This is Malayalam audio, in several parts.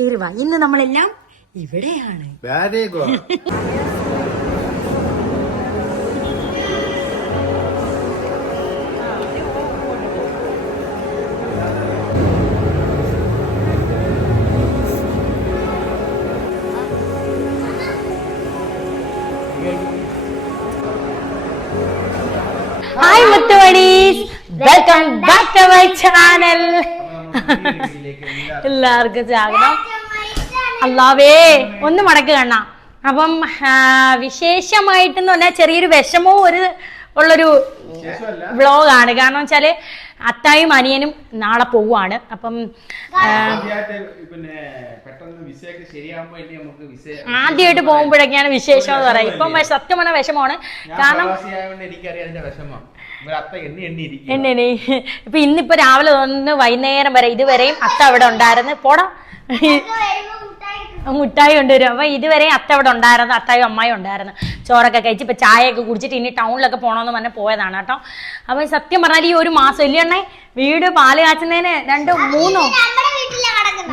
ഇന്ന് നമ്മളെല്ലാം ഇവിടെയാണ്. ഹായ് മുത്തുമണീസ്, welcome back to my channel. എല്ലാവർക്കും സ്വാഗതം. അല്ലാവേ ഒന്ന് മടക്ക് കാണാം. അപ്പം വിശേഷമായിട്ടെന്ന് പറഞ്ഞാൽ ചെറിയൊരു വിഷമവും ഉള്ളൊരു വ്ളോഗാണ്. കാരണം വെച്ചാല് അത്തായും അനിയനും നാളെ പോവാണ്. അപ്പം ആദ്യമായിട്ട് പോകുമ്പോഴൊക്കെയാണ് വിശേഷം എന്ന് പറയാം. ഇപ്പം സത്യം പറഞ്ഞ വിഷമമാണ്. കാരണം എണ്ണി ഇപ്പൊ ഇന്നിപ്പോ രാവിലെ തൊട്ട് വൈകുന്നേരം വരെ ഇതുവരെയും അത്ത അവിടെ ഉണ്ടായിരുന്നു. പോടാ, മുട്ടായി കൊണ്ടുവരും. അപ്പൊ ഇതുവരെയും അത്ത അവിടെ ഉണ്ടായിരുന്നു, അത്തായും അമ്മായും ഉണ്ടായിരുന്നു. ചോറൊക്കെ കഴിച്ച് ഇപ്പൊ ചായയൊക്കെ കുടിച്ചിട്ട് ഇനി ടൗണിലൊക്കെ പോകണമെന്ന് പറഞ്ഞ് പോയതാണ് കേട്ടോ. അപ്പൊ സത്യം പറഞ്ഞാൽ ഈ ഒരു മാസം ഇല്ലണ്ണേ വീട് പാല് കാച്ചുന്നതിന് 2-3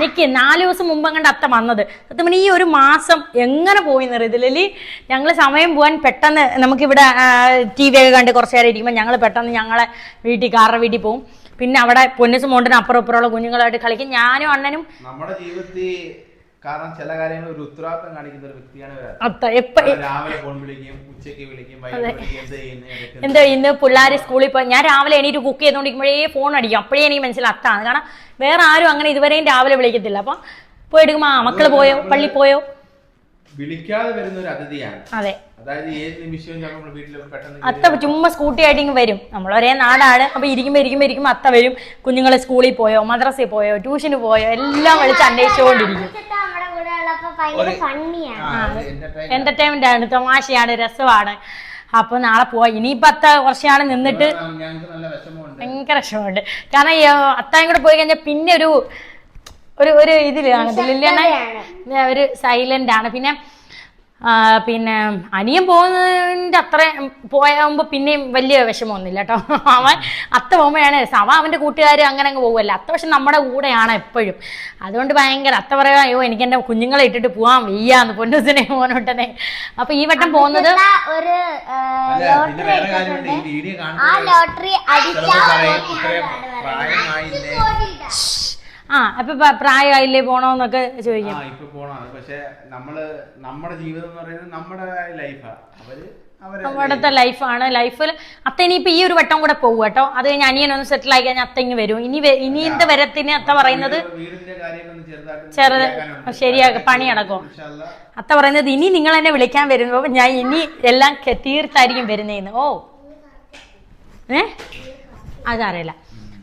നിക്ക് 4 ദിവസം മുമ്പ് അങ്ങോട്ട് അത്ത വന്നത്. സത്യം പറഞ്ഞാൽ ഈ ഒരു മാസം എങ്ങനെ പോയി എന്നറിയത്തില്ല. ഞങ്ങൾ സമയം പോകാൻ പെട്ടെന്ന് നമുക്കിവിടെ TV ഒക്കെ കണ്ട് കുറച്ച് നേരം ഇരിക്കുമ്പോൾ ഞങ്ങൾ പെട്ടെന്ന് ഞങ്ങളെ കാറുടെ വീട്ടിൽ പോകും. പിന്നെ അവിടെ പൊന്നിസ് മോണ്ടിന് അപ്പുറം ഇപ്പുറമുള്ള കുഞ്ഞുങ്ങളായിട്ട് കളിക്കും. ഞാനും അണ്ണനും നമ്മുടെ ജീവിതത്തിൽ കാരണം ചില കാര്യങ്ങൾ ഒരു ഉത്തരവാദിത്തം കാണിക്കുന്ന ഒരു വ്യക്തിയാണ് രാവിലെ ഫോൺ വിളിക്കും, ഉച്ചയ്ക്ക് വിളിക്കും, എന്താ ഇന്ന് പിള്ളേര് സ്കൂളിൽ പോയി. ഞാൻ രാവിലെ എണീറ്റ് കുക്ക് ചെയ്തോണ്ടിരിക്കുമ്പോഴേ ഫോൺ അടിക്കും. അപ്പോഴേ എനിക്ക് മനസ്സിലായി അത്താണ്. കാരണം വേറെ ആരും അങ്ങനെ ഇതുവരെയും രാവിലെ വിളിക്കത്തില്ല. അപ്പൊ പോയെടുക്കുമ്പോ മക്കള് പോയോ, പള്ളി പോയോ, വിളിക്കാതെ വരുന്ന ഒരു അതിഥിയാണ്. അതെ, അതായത് ഏത് നിമിഷവും അത്ത ചുമ്മാ സ്കൂട്ടി ആയിട്ട് ഇങ്ങ് വരും. നമ്മളൊരേ നാടാണ്. അപ്പൊ ഇരിക്കുമ്പോ അത്ത വരും. കുഞ്ഞുങ്ങളെ സ്കൂളിൽ പോയോ, മദ്രസയിൽ പോയോ, ട്യൂഷന് പോയോ എല്ലാം വിളിച്ച് അന്വേഷിച്ചുകൊണ്ടിരിക്കും. എന്റർടൈൻമെന്റ് ആണ്, തമാശയാണ്, രസമാണ്. അപ്പൊ നാളെ പോവാ. ഇനിയിപ്പൊ അത്ത കുറച്ചാണ് നിന്നിട്ട് ഭയങ്കര വിഷമമുണ്ട്. കാരണം അത്തായും കൂടെ പോയി കഴിഞ്ഞാൽ പിന്നെ ഒരു ഇതിലാണ് ഒരു സൈലന്റ് ആണ്. പിന്നെ അനിയൻ പോകുന്നതിന്റെ അത്ര പോയാകുമ്പോ പിന്നെയും വലിയ വിഷമമൊന്നുമില്ല കേട്ടോ. അവൻ അത്ത പോകുമ്പോഴാണ് അവൻ അവന്റെ കൂട്ടുകാർ അങ്ങനെ അങ്ങ് പോകുമല്ല. അത്ത പക്ഷെ നമ്മുടെ കൂടെയാണ് എപ്പോഴും. അതുകൊണ്ട് ഭയങ്കര അത്ത പറയാ, അയ്യോ എനിക്ക് എന്റെ കുഞ്ഞുങ്ങളെ ഇട്ടിട്ട് പോവാൻ വയ്യാന്ന്, പൊന്നൂസിനെ മോനോട്ടനെ. അപ്പൊ ഈ വട്ടം പോകുന്നത് അപ്പൊ പ്രായമായില്ലേ പോണോന്നൊക്കെ ചോദിക്കും. പക്ഷെ നമ്മുടെ ജീവിതം എന്ന് പറയുന്നത് അവിടുത്തെ ലൈഫാണ്. ലൈഫിൽ അത്ത ഇനിയിപ്പോ ഈ ഒരു വട്ടം കൂടെ പോകും കേട്ടോ. അത് കഴിഞ്ഞ് അനിയനൊന്ന് സെറ്റിൽ ആയി കഴിഞ്ഞാൽ അത്ത ഇങ്ങ് വരും. ഇനിയത്തെ വരത്തിന് അത്ത പറയുന്നത് ശരിയാക്കും, പണി നടക്കും. അത്ത പറയുന്നത് ഇനി നിങ്ങൾ എന്നെ വിളിക്കാൻ വരുമ്പോ ഞാൻ ഇനി എല്ലാം തീർത്തായിരിക്കും വരുന്നേന്ന്. അതറിയില്ല.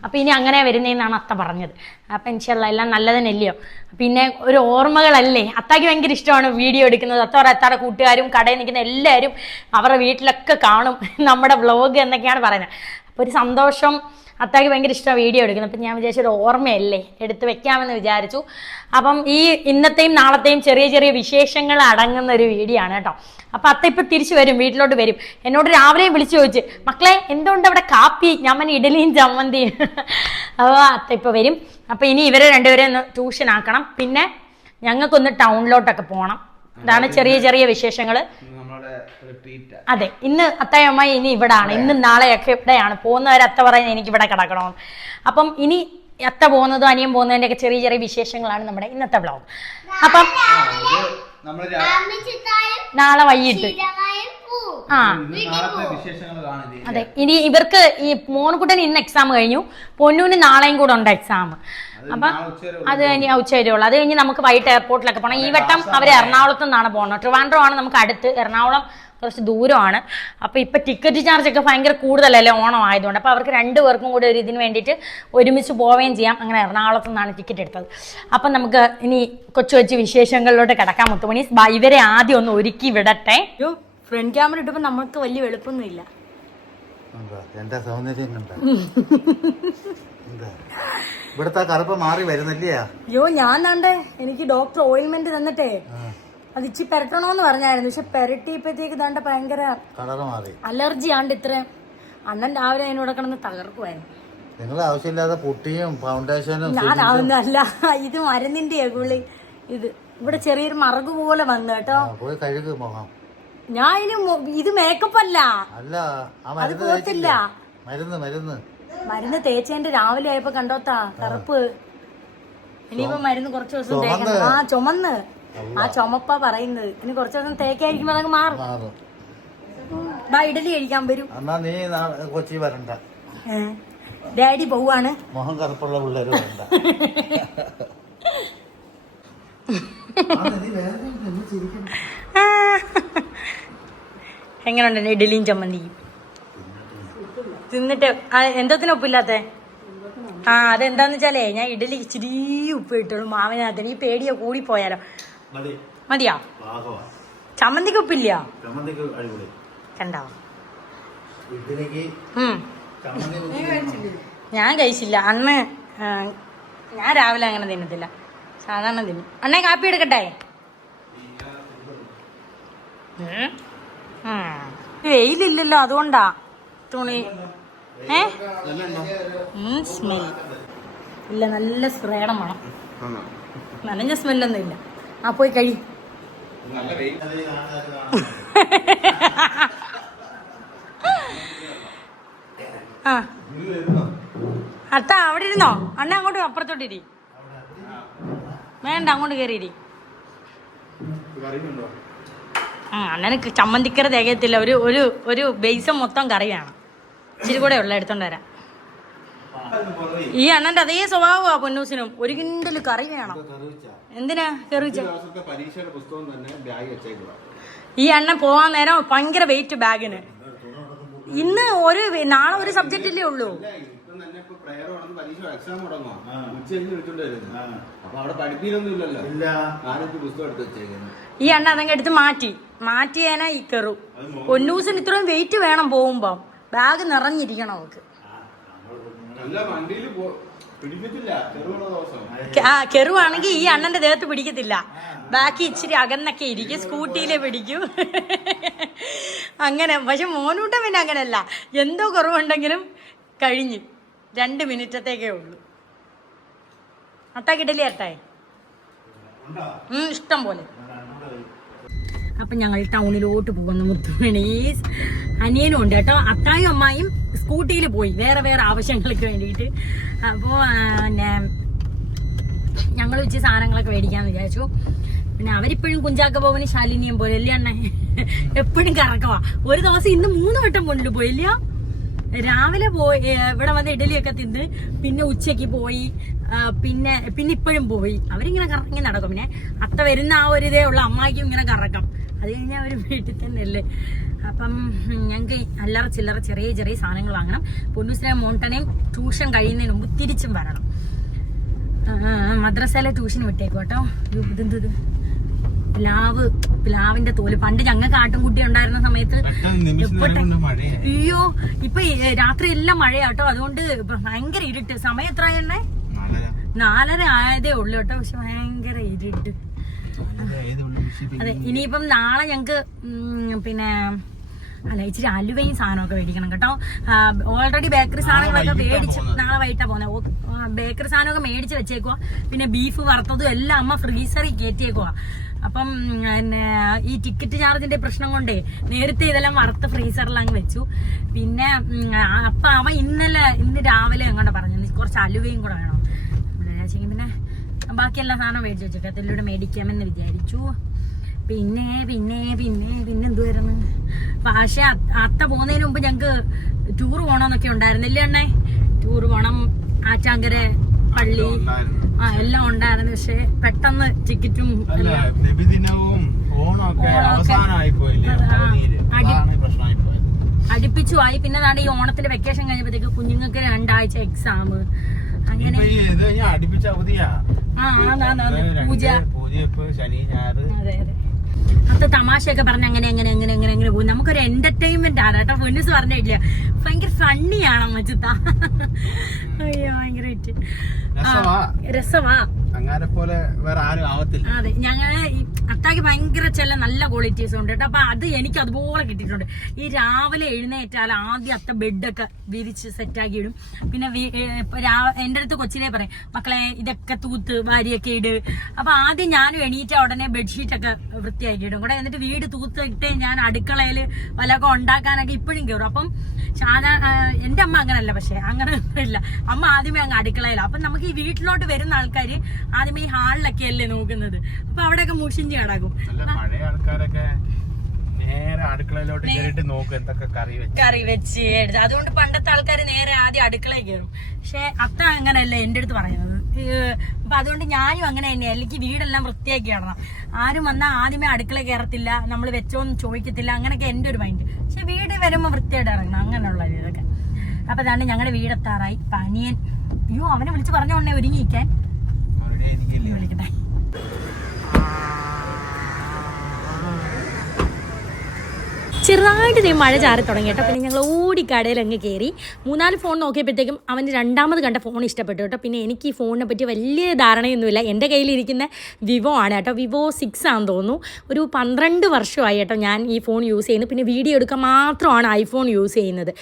അപ്പൊ ഇനി അങ്ങനെ വരുന്നതെന്നാണ് അത്ത പറഞ്ഞത്. അപ്പൊ ഇൻഷാല്ലാ എല്ലാം നല്ലതിനല്ലയോ. പിന്നെ ഒരു ഓർമ്മകളല്ലേ. അത്താക്ക് ഭയങ്കര ഇഷ്ടമാണ് വീഡിയോ എടുക്കുന്നത്. അത്താടെ കൂട്ടുകാരും കടയിൽ നിൽക്കുന്ന എല്ലാവരും അവരുടെ വീട്ടിലൊക്കെ കാണും നമ്മുടെ വ്ളോഗ് എന്നൊക്കെയാണ് പറയുന്നത്. അപ്പൊ ഒരു സന്തോഷം. അത്താക്ക് ഭയങ്കര ഇഷ്ടമാണ് വീഡിയോ എടുക്കുന്നത്. അപ്പം ഞാൻ വിചാരിച്ചൊരു ഓർമ്മയല്ലേ എടുത്ത് വെക്കാമെന്ന് വിചാരിച്ചു. അപ്പം ഈ ഇന്നത്തെയും നാളത്തെയും ചെറിയ ചെറിയ വിശേഷങ്ങൾ അടങ്ങുന്ന ഒരു വീഡിയോ ആണ് കേട്ടോ. അപ്പം അത്ത ഇപ്പം തിരിച്ചു വരും, വീട്ടിലോട്ട് വരും. എന്നോട് രാവിലെ വിളിച്ചു ചോദിച്ച്, മക്കളെ എന്തുകൊണ്ട് അവിടെ കാപ്പി? ഞാൻ ഇഡലിയും ചമ്മന്തിയും. അപ്പോൾ അത്ത ഇപ്പം വരും. അപ്പം ഇനി ഇവരെ രണ്ടുപേരെ ഒന്ന് ട്യൂഷൻ ആക്കണം. പിന്നെ ഞങ്ങൾക്കൊന്ന് ടൗണിലോട്ടൊക്കെ പോകണം. ഇതാണ് ചെറിയ ചെറിയ വിശേഷങ്ങൾ. അതെ, ഇന്ന് അത്തായും അമ്മായി ഇനി ഇവിടാണ്. ഇന്നും നാളെയൊക്കെ ഇവിടെയാണ്. പോകുന്നവരെ അത്ത പറയുന്നത് എനിക്ക് ഇവിടെ കിടക്കണമെന്ന്. അപ്പം ഇനി അത്ത പോകുന്നതും അനിയൻ പോകുന്നതിന്റെ ഒക്കെ ചെറിയ ചെറിയ വിശേഷങ്ങളാണ് നമ്മുടെ ഇന്നത്തെ വ്ളോഗ്. അപ്പം നാളെ വൈകിട്ട് അതെ, ഇനി ഇവർക്ക് ഈ മോൻകുട്ടന് ഇന്ന് എക്സാം കഴിഞ്ഞു. പൊന്നൂന് നാളെയും കൂടെ ഉണ്ട് എക്സാം. അപ്പം അത് കഴിഞ്ഞ് ഉച്ചവരെയുള്ളൂ. അത് കഴിഞ്ഞ് നമുക്ക് വൈകിട്ട് എയർപോർട്ടിലൊക്കെ പോകണം. ഈ വട്ടം അവർ എറണാകുളത്ത് നിന്നാണ് പോകുന്നത്. ട്രിവാൻഡ്രം ആണ് നമുക്ക് അടുത്ത്, എറണാകുളം കുറച്ച് ദൂരമാണ്. അപ്പോൾ ഇപ്പം ടിക്കറ്റ് ചാർജ് ഒക്കെ ഭയങ്കര കൂടുതലല്ലേ ഓണം ആയതുകൊണ്ട്. അപ്പോൾ അവർക്ക് 2 പേർക്കും കൂടെ ഒരു ഇതിന് വേണ്ടിയിട്ട് ഒരുമിച്ച് പോവുകയും ചെയ്യാം. അങ്ങനെ എറണാകുളത്ത് നിന്നാണ് ടിക്കറ്റ് എടുത്തത്. അപ്പം നമുക്ക് ഇനി കൊച്ചു കൊച്ചു വിശേഷങ്ങളിലോട്ട് കിടക്കാം. മുത്തുമണി ഇവരെ ആദ്യം ഒന്ന് ഒരുക്കി വിടട്ടെ. ഫ്രണ്ട് ക്യാമറ ഇട്ടപ്പോൾ നമുക്ക് വലിയ വെളുപ്പൊന്നുമില്ല. ഇവിടുത്തെ കറുപ്പ് മാറി വരുന്നില്ലേ? അയ്യോ ഞാൻ കണ്ടേ, എനിക്ക് ഡോക്ടർ ഓയിൽമെന്റ് തന്നിട്ടേ അത് ഇച്ചി പെരട്ടണോന്ന് പറഞ്ഞായിരുന്നു. പക്ഷെ പെരട്ടിയപ്പോഴത്തേക്ക് ദാണ്ട ഭയങ്കര അലർജി ആണ്ട് ഇത്ര. അണ്ണൻ രാവിലെ അതിനോട് കിടന്ന് തകർക്കുമായിരുന്നു. നിങ്ങൾ ആവശ്യമില്ലാതെ പുട്ടിയും ഫൗണ്ടേഷനും ഞാൻ അല്ല, ഇത് മരുന്നിന്റെയാ ഗുളി. ഇത് ഇവിടെ ചെറിയൊരു മറുക് പോലെ വന്നു കേട്ടോ. പോയി കഴുകു മുഖം. ഞാൻ ഇത് മേക്കപ്പ് അല്ല, അല്ല അത് പോകത്തില്ല. മരുന്ന് തേച്ചതിന്റെ രാവിലെ ആയപ്പോ കണ്ടോത്താ കറുപ്പ്. ഇനിയിപ്പോ മരുന്ന് കുറച്ച് ദിവസം തേക്കണം. ആ ചുമന്ന്, ആ ചുമപ്പാ പറയുന്നത്. ഇനി കുറച്ച് ദിവസം തേക്കായിരിക്കുമ്പോ അതങ്ങ് മാറും. ഇഡലി കഴിക്കാൻ വരും. എന്നാ നീ കൊച്ചി വരണ്ട. ഡാഡി പോവാണ്. മുഖം കറുപ്പുള്ള പിള്ളേര് വരണ്ട. എങ്ങനെയുണ്ട് ഇഡലിയും ചമ്മന്തിയും തിന്നിട്ട്? എന്തത്തിനൊപ്പില്ലാത്ത? ആ അതെന്താന്ന് വെച്ചാലേ ഞാൻ ഇഡലി ഇച്ചിരി ഉപ്പ് ഇട്ടുള്ളൂ മാവിനകത്തിന്. ഈ പേടിയോ കൂടി പോയാലോ? മതിയാ? ചമ്മന്തിക്ക് ഉപ്പില്ല? കണ്ടോ? ഞാൻ കഴിച്ചില്ല അന്ന്. ഞാൻ രാവിലെ അങ്ങനെ തിന്നത്തില്ല, സാധാരണ തിന്നും. അണ്ണേ കാപ്പി എടുക്കട്ടെ? വെയിലില്ലല്ലോ അതുകൊണ്ടാ തുണി. സ്മെൽ ഇല്ല, നല്ല സ്പ്രേയുടെ മണം. നനഞ്ഞ സ്മെല്ലൊന്നും ഇല്ല. ആ പോയി കഴി. ആ അത്ത അവിടെ ഇരുന്നോ? അണ്ണ അങ്ങോട്ട് അപ്പുറത്തോട്ടിരി. വേണ്ട, അങ്ങോട്ട് കയറിയിരി. അണ്ണനക്ക് ചമ്മന്തിക്കറി തികയത്തില്ല. ഒരു ബേസം മൊത്തം കറിയാണ്. ഇച്ചിരി കൂടെ ഉള്ള എടുത്തോണ്ട് വരാം. ഈ അണ്ണന്റെ അതേ സ്വഭാവമാ പൊന്നൂസിനും. ഒരു കിണ്ടല് കറി വേണം. എന്തിനാ കറി വെച്ച? ഈ അണ്ണൻ പോവാൻ നേരം ഭയങ്കര വെയിറ്റ് ബാഗിന്. ഇന്ന് നാളെ ഒരു സബ്ജക്റ്റ് അല്ലേ ഉള്ളൂ. ഈ അണ്ണ അതങ്ങ് എടുത്ത് മാറ്റിയേനാ ഈ കെറു. പൊന്നൂസിന് ഇത്രയും വെയിറ്റ് വേണം പോകുമ്പോ. ബാഗ് നിറഞ്ഞിരിക്കണം അവക്ക്. കെറുവാണെങ്കിൽ ഈ അണ്ണന്റെ ദേഹത്ത് പിടിക്കത്തില്ല. ബാക്കി ഇച്ചിരി അകന്നൊക്കെ ഇരിക്കും, സ്കൂട്ടിയിലേ പിടിക്കൂ. അങ്ങനെ. പക്ഷെ മോനൂട്ട പിന്നെ അങ്ങനെയല്ല. എന്തോ കുറവുണ്ടെങ്കിലും കഴിഞ്ഞു. 2 മിനിറ്റത്തേക്കേ ഉള്ളൂ. അത്താക്കിട്ടല്ലേ അത്തായി? ഇഷ്ടം പോലെ. അപ്പം ഞങ്ങൾ ടൗണിലോട്ട് പോകുന്നു. മുത്തുമണീസ് അനിയനും ഉണ്ട് കേട്ടോ. അത്തായും അമ്മായും സ്കൂട്ടിയിൽ പോയി വേറെ ആവശ്യങ്ങൾക്ക് വേണ്ടിയിട്ട്. അപ്പോൾ പിന്നെ ഞങ്ങൾ വെച്ച് സാധനങ്ങളൊക്കെ മേടിക്കാന്ന് വിചാരിച്ചു. പിന്നെ അവരിപ്പോഴും കുഞ്ചാക്ക ഭവന് ശാലിനിയും പോലെ അല്ലേ അണ്ണേ? എപ്പോഴും കറക്കവാ. ഒരു ദിവസം ഇന്ന് 3 വട്ടം കൊണ്ടു പോയില്ല. രാവിലെ പോയി ഇവിടെ വന്ന് ഇഡലിയൊക്കെ തിന്ന്, പിന്നെ ഉച്ചയ്ക്ക് പോയി, പിന്നെ ഇപ്പോഴും പോയി. അവരിങ്ങനെ കറങ്ങി നടക്കും. പിന്നെ അത്ത വരുന്ന ആ ഒരു ഇതേ ഉള്ള അമ്മായിക്കും ഇങ്ങനെ കറക്കം. അത് കഴിഞ്ഞാൽ അവർ വീട്ടിൽ തന്നെ അല്ലേ. അപ്പം ഞങ്ങൾക്ക് അല്ലറ ചില്ലറ ചെറിയ സാധനങ്ങൾ വാങ്ങണം. പൊന്നൂസിനെ മോണ്ടനെയും ട്യൂഷൻ കഴിയുന്നതിന് മുമ്പ് തിരിച്ചും വരണം. മദ്രസയിലെ ട്യൂഷൻ വിട്ടേക്കും കേട്ടോ. ഇതെന്തത് പ്ലാവിന്റെ തോല്. പണ്ട് ഞങ്ങൾക്ക് ആട്ടുംകുട്ടി ഉണ്ടായിരുന്ന സമയത്ത് അയ്യോ ഇപ്പൊ രാത്രി എല്ലാം മഴയാട്ടോ. അതുകൊണ്ട് ഭയങ്കര ഇരുട്ട്. സമയം എത്ര തന്നെ? 4:30 ആയതേ ഉള്ളു കേട്ടോ. പക്ഷെ ഭയങ്കര ഇരുട്ട്. അതെ. ഇനിയിപ്പം നാളെ ഞങ്ങക്ക് പിന്നെ ഇച്ചിരി അലുവയും സാധനമൊക്കെ മേടിക്കണം കേട്ടോ. ഓൾറെഡി ബേക്കറി സാധനങ്ങളൊക്കെ മേടിച്ച് നാളെ വൈകിട്ടാ പോകുന്നത്. ബേക്കറി സാധനമൊക്കെ മേടിച്ച് വെച്ചേക്കുവാ. പിന്നെ ബീഫ് വറുത്തതും എല്ലാം അമ്മ ഫ്രീസറിൽ കയറ്റിയേക്കുവാ. അപ്പം പിന്നെ ഈ ടിക്കറ്റ് ചാർജിന്റെ പ്രശ്നം കൊണ്ടേ നേരത്തെ ഇതെല്ലാം വറുത്ത് ഫ്രീസറിൽ അങ്ങ് വെച്ചു. പിന്നെ അപ്പൊ അവൻ ഇന്ന് രാവിലെ അങ്ങോട്ട് പറഞ്ഞു കുറച്ച് അലുവയും കൂടെ വേണം. പിന്നെ ബാക്കിയെല്ലാം സാധനം മേടിച്ചു വെച്ചിട്ട് അതിലൂടെ മേടിക്കാമെന്ന് വിചാരിച്ചു. പിന്നെ എന്തുവായിരുന്നു? പക്ഷെ അത്ത പോകുന്നതിന് മുമ്പ് ഞങ്ങക്ക് ടൂർ പോണോന്നൊക്കെ ഉണ്ടായിരുന്നില്ലേ അണ്ണേ? ടൂർ പോണം, ആച്ചാങ്കര പള്ളി എല്ലാം ഉണ്ടായിരുന്നു. പക്ഷെ പെട്ടെന്ന് ടിക്കറ്റും അടുപ്പിച്ചു ആയി. പിന്നെ ഈ ഓണത്തിന്റെ വെക്കേഷൻ കഴിഞ്ഞപ്പോഴത്തേക്ക് കുഞ്ഞുങ്ങൾക്ക് 2 ആഴ്ച എക്സാം. അങ്ങനെ പൂജ. അതെ. അത്ത തമാശയൊക്കെ പറഞ്ഞ അങ്ങനെ പോകും. നമുക്കൊരു എന്റർടൈൻമെന്റ് ആണ് കേട്ടോ. പൊന്നൂസ് പറഞ്ഞില്ല ഭയങ്കര ഫണ്ണിയാണോ മച്ചുത്ത? അയ്യോ ഭയങ്കരമായിട്ട് രസവാ. അങ്ങനെ പോലെ വേറെ ആരും ആവത്തില്ല. അതെ, ഞങ്ങള് അത്താക്ക് ഭയങ്കര ചില നല്ല ക്വാളിറ്റീസ് ഉണ്ട് കേട്ടോ. അപ്പൊ അത് എനിക്ക് അതുപോലെ കിട്ടിയിട്ടുണ്ട്. ഈ രാവിലെ എഴുന്നേറ്റാൽ ആദ്യം അത്ത ബെഡൊക്കെ വിരിച്ച് സെറ്റാക്കി ഇടും. പിന്നെ എന്റെ അടുത്ത് കൊച്ചിലെ പറയും, മക്കളെ ഇതൊക്കെ തൂത്ത് വാരിയൊക്കെ ഇട്. അപ്പൊ ആദ്യം ഞാനും എണീറ്റ ഉടനെ ബെഡ്ഷീറ്റ് ഒക്കെ വൃത്തിയാക്കി ഇടും കൂടെ. എന്നിട്ട് വീട് തൂത്തിട്ട് ഞാൻ അടുക്കളയില് വല്ലതൊക്കെ ഉണ്ടാക്കാനൊക്കെ ഇപ്പോഴും കയറും. അപ്പം എന്റെ അമ്മ അങ്ങനല്ല, പക്ഷെ അങ്ങനെ ഇല്ല. അമ്മ ആദ്യമേ അങ്ങ് അടുക്കളയിലാണ്. അപ്പൊ നമുക്ക് ഈ വീട്ടിലോട്ട് വരുന്ന ആൾക്കാര് ആദ്യമേ ഈ ഹാളിലൊക്കെ അല്ലേ നോക്കുന്നത്. അപ്പൊ അവിടെയൊക്കെ മുഷിഞ്ഞ് കിടക്കും. പഴയ ആൾക്കാരൊക്കെ നേരെ അടുക്കളയിലോട്ട് കയറിയിട്ട് നോക്കും എന്തൊക്കെ കറി വെച്ച്. അതുകൊണ്ട് പണ്ടത്തെ ആൾക്കാർ നേരെ ആദ്യം അടുക്കളയിൽ കയറും. പക്ഷെ അത്ത അങ്ങനെയല്ല എന്റെ അടുത്ത് പറയുന്നത്. അപ്പൊ അതുകൊണ്ട് ഞാനും അങ്ങനെ തന്നെ. അല്ലെങ്കിൽ വീടെല്ലാം വൃത്തിയാക്കി ഇടണം. ആരും വന്നാൽ ആദ്യമേ അടുക്കള കയറത്തില്ല, നമ്മൾ വെച്ചോന്ന് ചോദിക്കത്തില്ല. അങ്ങനെയൊക്കെ എന്റെ ഒരു മൈൻഡ്. പക്ഷെ വീട് വരുമ്പോ വൃത്തിയായിട്ട് ഇറങ്ങണം, അങ്ങനെയുള്ള ഇതൊക്കെ. അപ്പൊ അതാണ് ഞങ്ങളുടെ വീടെത്താറായി. പനിയൻ അയ്യോ അവനെ വിളിച്ച് പറഞ്ഞോണ്ടേ ഒരുങ്ങിക്കാൻ വിളിക്കട്ടെ. ചെറുതായിട്ട് മഴ ചാറി തുടങ്ങി കേട്ടോ. പിന്നെ ഞങ്ങൾ ഓടിക്കടയിൽ അങ്ങ് കയറി 3-4 ഫോൺ നോക്കിയപ്പോഴത്തേക്കും അവന് രണ്ടാമത് കണ്ട ഫോൺ ഇഷ്ടപ്പെട്ടു കേട്ടോ. പിന്നെ എനിക്ക് ഈ ഫോണിനെ പറ്റി വലിയ ധാരണയൊന്നുമില്ല. എൻ്റെ കയ്യിലിരിക്കുന്ന വിവോ ആണ് കേട്ടോ. വിവോ 6 ആണെന്ന് തോന്നുന്നു. ഒരു 12 വർഷമായി കേട്ടോ ഞാൻ ഈ ഫോൺ യൂസ് ചെയ്യുന്നത്. പിന്നെ വീഡിയോ എടുക്കാൻ മാത്രമാണ് ഐഫോൺ യൂസ് ചെയ്യുന്നത്.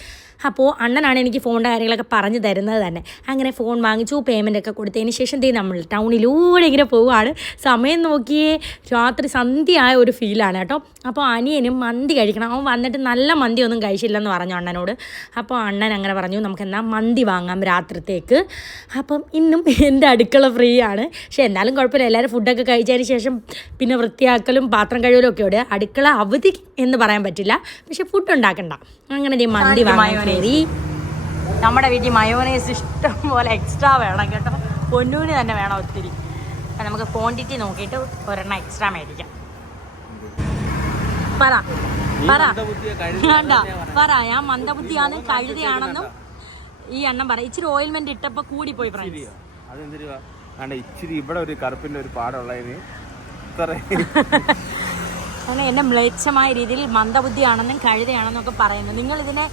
അപ്പോൾ അണ്ണനാണ് എനിക്ക് ഫോണിൻ്റെ കാര്യങ്ങളൊക്കെ പറഞ്ഞു തരുന്നത് തന്നെ. അങ്ങനെ ഫോൺ വാങ്ങിച്ചു, പേയ്മെൻറ്റൊക്കെ കൊടുത്തതിന് ശേഷം നമ്മൾ ടൗണിലൂടെ ഇങ്ങനെ പോവുകയാണ്. സമയം നോക്കിയേ രാത്രി സന്ധ്യയായ ഒരു ഫീലാണ് കേട്ടോ. അപ്പോൾ അനിയനും മന്തി കഴിക്കണം. അവൻ വന്നിട്ട് നല്ല മന്തി ഒന്നും കഴിച്ചില്ലെന്ന് പറഞ്ഞു അണ്ണനോട്. അപ്പോൾ അണ്ണൻ അങ്ങനെ പറഞ്ഞു, നമുക്ക് എന്നാൽ മന്തി വാങ്ങാം രാത്രിത്തേക്ക്. അപ്പം ഇന്നും എൻ്റെ അടുക്കള ഫ്രീ ആണ്. പക്ഷേ എന്നാലും കുഴപ്പമില്ല, എല്ലാവരും ഫുഡൊക്കെ കഴിച്ചതിന് ശേഷം പിന്നെ വൃത്തിയാക്കലും പാത്രം കഴുകലും ഒക്കെ ഉണ്ട്. അടുക്കള അവധി എന്ന് പറയാൻ പറ്റില്ല, പക്ഷെ ഫുഡ് ഉണ്ടാക്കണ്ട. അങ്ങനെ മന്തി വാങ്ങാൻ കയറി. നമ്മുടെ വീട്ടിൽ മയോനൈസ് ഇഷ്ടം പോലെ എക്സ്ട്രാ വേണം കേട്ടോ. പൊന്നൂന് തന്നെ വേണം ഒത്തിരി. നമുക്ക് ക്വാണ്ടിറ്റി നോക്കിയിട്ട് ഒരെണ്ണം എക്സ്ട്രാ മേടിക്കാം. പറ ഞാൻ മന്ദബുദ്ധിയാണ്, കഴുതയാണെന്നും ഈ എണ്ണം പറ. ഇച്ചിരി ഓയിൽമെന്റ് ഇട്ടപ്പോ കൂടിപ്പോയി ഫ്രണ്ട്സ്. ഇച്ചിരി ഇവിടെ ഒരു കറുപ്പിന്റെ ഒരു പാടുള്ളതിന് അങ്ങനെ എന്നെ മ്ലേച്ഛമായ രീതിയിൽ മന്ദബുദ്ധിയാണെന്നും കഴുതയാണെന്നൊക്കെ പറയുന്നു. നിങ്ങൾ ഇതിനെ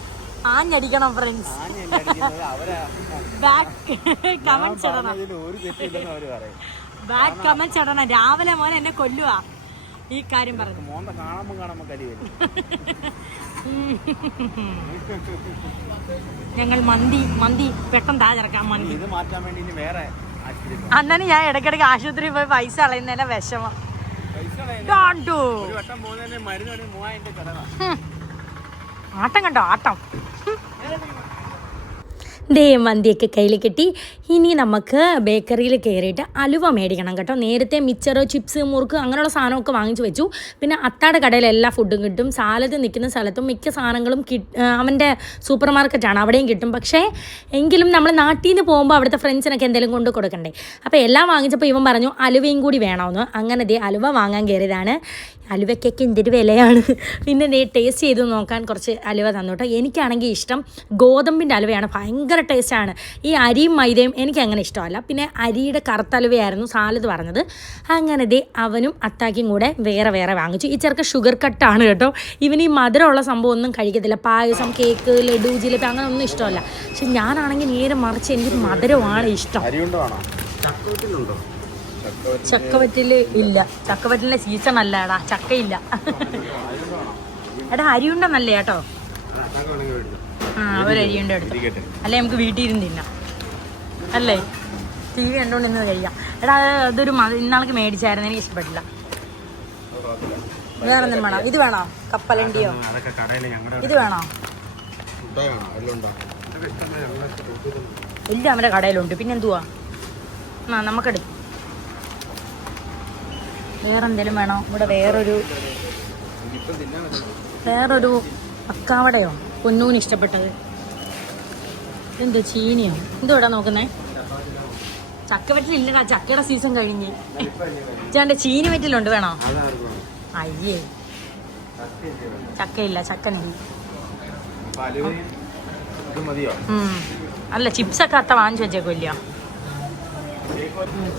ആഞ്ഞടിക്കണം ഫ്രണ്ട്സ്. ബാക്ക് കമന്റ്സ് ഇടണം, ബാക്ക് കമന്റ്സ് ഇടണം. രാവിലെ മോനെ എന്നെ കൊല്ലുക ഈ കാര്യം പറഞ്ഞു. ഞങ്ങൾ മന്തി പെട്ടെന്ന് താചറക്കാം. മന്തി അണ്ണന് ഞാൻ ഇടയ്ക്കിടയ്ക്ക് ആശുപത്രിയിൽ പോയി പൈസ കളയുന്നതിന്റെ വിഷമം. ആട്ടം കണ്ടോ ആട്ടം. ദേ മന്തിയൊക്കെ കയ്യിൽ കിട്ടി. ഇനി നമുക്ക് ബേക്കറിയിൽ കയറിയിട്ട് അലുവ മേടിക്കണം കേട്ടോ. നേരത്തെ മിച്ചർ, ചിപ്സ്, മുറുക്ക് അങ്ങനെയുള്ള സാധനമൊക്കെ വാങ്ങിച്ചു വെച്ചു. പിന്നെ അത്താടെ കടയിൽ എല്ലാ ഫുഡും കിട്ടും. സാലത്ത് നിൽക്കുന്ന സ്ഥലത്തും മിക്ക സാധനങ്ങളും അവൻ്റെ സൂപ്പർ മാർക്കറ്റാണ്, അവിടെയും കിട്ടും. പക്ഷേ എങ്കിലും നമ്മൾ നാട്ടിൽ നിന്ന് പോകുമ്പോൾ അവിടുത്തെ ഫ്രണ്ട്സിനൊക്കെ എന്തെങ്കിലും കൊണ്ട് കൊടുക്കണ്ടേ. അപ്പോൾ എല്ലാം വാങ്ങിച്ചപ്പോൾ ഇവൻ പറഞ്ഞു അലുവയും കൂടി വേണമെന്ന്. അങ്ങനെ ദേ അലുവ വാങ്ങാൻ കയറിയതാണ്. അലുവയ്ക്കൊക്കെ എന്തൊരു വിലയാണ്. പിന്നെ ദേ ടേസ്റ്റ് ചെയ്ത് നോക്കാൻ കുറച്ച് അലുവ തന്നു കേട്ടോ. എനിക്കാണെങ്കിൽ ഇഷ്ടം ഗോതമ്പിൻ്റെ അലുവയാണ്, ഭയങ്കര ടേസ്റ്റാണ്. ഈ അരിയും മൈദയും എനിക്ക് അങ്ങനെ ഇഷ്ടമല്ല. പിന്നെ അരിയുടെ കറുത്തലുവയായിരുന്നു സാലത് പറഞ്ഞത്. അങ്ങനെ ദേ അവനും അത്താക്കിയും കൂടെ വേറെ വേറെ വാങ്ങിച്ചു. ഈ ചെറുക്ക ഷുഗർ കട്ടാണ് കേട്ടോ. ഇവന് ഈ മധുരമുള്ള സംഭവം ഒന്നും കഴിക്കത്തില്ല. പായസം, കേക്ക്, ലഡു, ജിലേബി അങ്ങനെ ഒന്നും ഇഷ്ടമല്ല. പക്ഷെ ഞാനാണെങ്കിൽ നേരെ മറിച്ച് എനിക്ക് മധുരമാണ് ഇഷ്ടം. ചക്കവറ്റില് ഇല്ല, ചക്കവറ്റിലെ സീസൺ അല്ല എടാ, ചക്കയില്ല. എടാ അരിയുണ്ട നല്ല കേട്ടോ. ഒരു അരിയുണ്ട എടുത്തു, അല്ലേ നമുക്ക് വീട്ടിൽ ഇരുന്ന് തിന്നാം അല്ലേ. TV കണ്ടോണ്ട് ഇന്ന് കഴിക്കാം. എടാ അതൊരു ഇന്നാൾക്ക് മേടിച്ചായിരുന്നു, എനിക്ക് ഇഷ്ടപ്പെട്ടില്ല. വേറെ എന്തെങ്കിലും വേണോ? ഇത് വേണോ? കപ്പലണ്ടിയോ? ഇത് വേണോ? ഇല്ല അവൻ്റെ കടയിലുണ്ട്. പിന്നെന്തുവാ നമുക്കെടുക്കും. വേറെന്തേലും വേണോ? ഇവിടെ വേറൊരു അക്കാവടയോ പൊന്നൂന് ഇഷ്ടപ്പെട്ടത്. എന്തോ ചീനിയോ എന്തോ ഇവിടെ നോക്കുന്നേ. ചക്കവറ്റിലില്ലടാ, ചക്കയുടെ സീസൺ കഴിഞ്ഞ്. ചേട്ടൻ്റെ ചീനി വറ്റിലുണ്ട്, വേണോ? അയ്യേ ചക്കയില്ല, ചക്ക നെല്ലി. അല്ല ചിപ്സൊക്കെ അത്ത വാങ്ങിച്ചു വെച്ചേക്കില്ല.